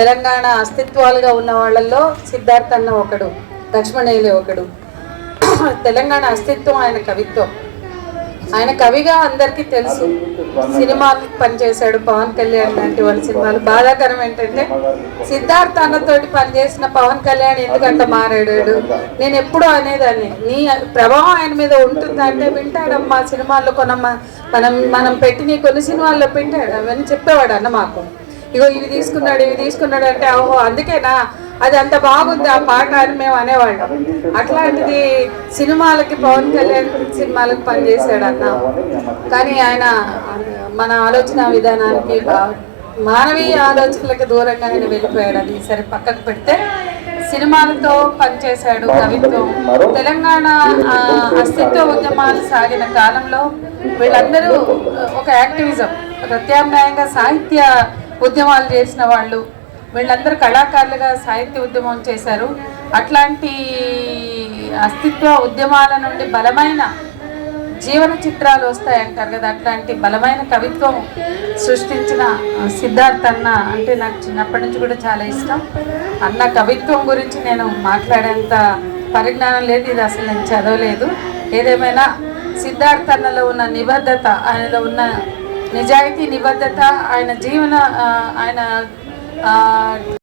తెలంగాణ అస్తిత్వాలుగా ఉన్న వాళ్ళల్లో సిద్ధార్థ అన్న ఒకడు, లక్ష్మణేయులు ఒకడు. తెలంగాణ అస్తిత్వం ఆయన కవిత్వం. ఆయన కవిగా అందరికీ తెలుసు. సినిమాలు పనిచేశాడు, పవన్ కళ్యాణ్ లాంటి వాళ్ళ సినిమాలు. బాధాకరం ఏంటంటే సిద్ధార్థ అన్నతోటి పనిచేసిన పవన్ కళ్యాణ్ ఎందుకంత మారాడు. నేను ఎప్పుడూ అనేదాన్ని, నీ ప్రభావం ఆయన మీద ఉంటుందంటే వింటాడమ్మా, సినిమాల్లో మనం పెట్టిన కొన్ని సినిమాల్లో పెట్టాడు అవన్నీ చెప్పేవాడు అన్న మాకు. ఇగో ఇవి తీసుకున్నాడు అంటే ఓహో అందుకేనా అది అంత బాగుంది ఆ పాట అని మేము అనేవాళ్ళం. అట్లాంటిది సినిమాలకి పవన్ కళ్యాణ్ సినిమాలకు పనిచేశాడు అన్న. కానీ ఆయన మన ఆలోచన విధానానికి మానవీయ ఆలోచనలకు దూరంగా ఆయన వెళ్ళిపోయాడు. అది సరే పక్కకు పెడితే సినిమాలతో పనిచేశాడు. కవిత్వం, తెలంగాణ అస్తిత్వ ఉద్యమాలు సాగిన కాలంలో వీళ్ళందరూ ఒక యాక్టివిజం, ప్రత్యామ్నాయంగా సాహిత్య ఉద్యమాలు చేసిన వాళ్ళు. వీళ్ళందరూ కళాకారులుగా సాహిత్య ఉద్యమం చేశారు. అట్లాంటి అస్తిత్వ ఉద్యమాల నుండి బలమైన జీవన చిత్రాలు వస్తాయంటారు కదా, అట్లాంటి బలమైన కవిత్వం సృష్టించిన సిద్ధార్థ అన్న అంటే నాకు చిన్నప్పటి నుంచి కూడా చాలా ఇష్టం. అన్న కవిత్వం గురించి నేను మాట్లాడేంత పరిజ్ఞానం లేదు, ఇది అసలు నేను చదవలేదు. ఏదేమైనా సిద్ధార్థ అన్నలో ఉన్న నిబద్ధత, ఆయనలో ఉన్న నిజాయితీ, నిబద్ధత, ఆయన జీవన ఆయన